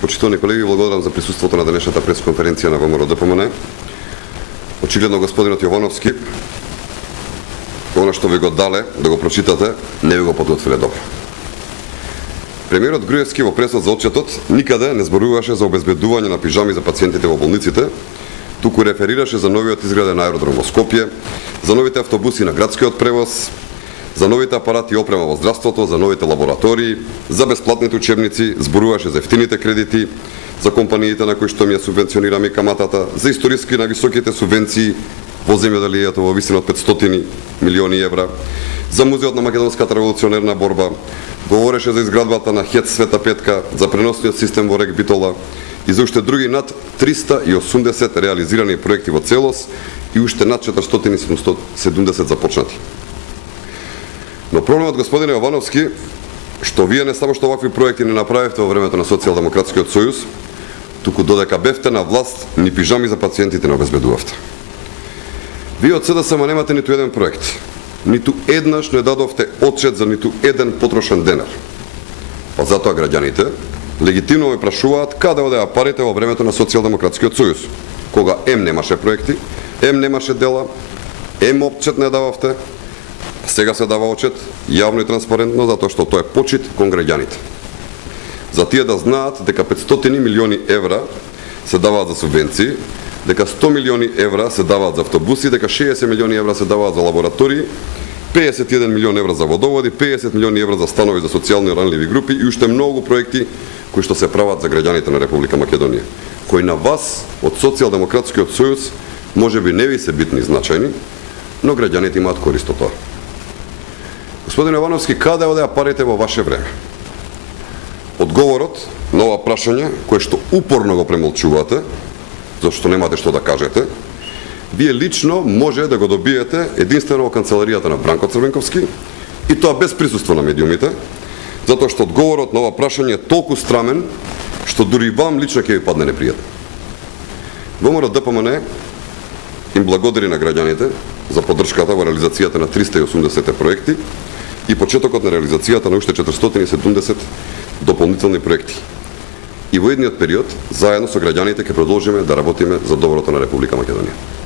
Почитувани колеги, благодарам за присуството на денешната пресконференција на ВМРО ДПМН. Очигледно господинот Јовановски, она што ви го дале да го прочитате, не ви го подготвиле добро. Премиерот Груевски во пресот за отчетот никаде не зборуваше за обезбедување на пижами за пациентите во болниците, туку реферираше за новиот изграден аеродром во Скопје, за новите автобуси на градскиот превоз, за новите апарати и опрема во здравството, за новите лаборатории, за бесплатните учебници, зборуваше за ефтините кредити, за компаниите на кои што ми ја субвенционираме каматата, за историски на високите субвенции во земјоделието во висина од 500 милиони евра, за музеот на македонската револуционерна борба, говореше за изградбата на ХЕЦ Света Петка, за преносниот систем во Рек Битола и за уште други над 380 реализирани проекти во целост и уште над 470 започнати. Но проблемот, господине Јовановски, што вие не само што овакви проекти не направивте во времето на Социјалдемократскиот сојуз, туку додека бевте на власт, ни пижами за пациентите не обезбедувавте. Вие од СДСМ немате ниту еден проект, ниту еднаш не дадовте отчет за ниту еден потрошен денар. Па затоа граѓаните легитимно ме прашуваат каде одеа парите во времето на Социјалдемократскиот сојуз, кога немаше проекти, немаше дела, отчет не дававте. Сега се дава отчет јавно и транспарентно, затоа што тоа е почит кон граѓаните. За тие да знаат дека 500 милиони евра се даваат за субвенции, дека 100 милиони евра се даваат за автобуси, дека 60 милиони евра се даваат за лаборатории, 51 милион евра за водоводи, 50 милиони евра за станови за социјално ранливи групи и уште многу проекти кои што се прават за граѓаните на Република Македонија, кои на вас од Социјалдемократскиот сојуз можеби не ви се битни и значајни, но граѓаните имаат корист од тоа. Господин Јовановски, каде одеа парите во ваше време? Одговорот на ова прашање, кое што упорно го премолчувате, зашто немате што да кажете, вие лично може да го добиете единствено во канцеларијата на Бранко Црвенковски и тоа без присуство на медиумите, затоа што одговорот на ова прашање е толку страмен, што дури вам лично ќе ви падне непријатно. ВМРО ДПМН им благодари на граѓаните за поддршката во реализацијата на 380 проекти и почетокот на реализацијата на уште 470 дополнителни проекти. И во едниот период, заедно со граѓаните ќе продолжиме да работиме за доброто на Република Македонија.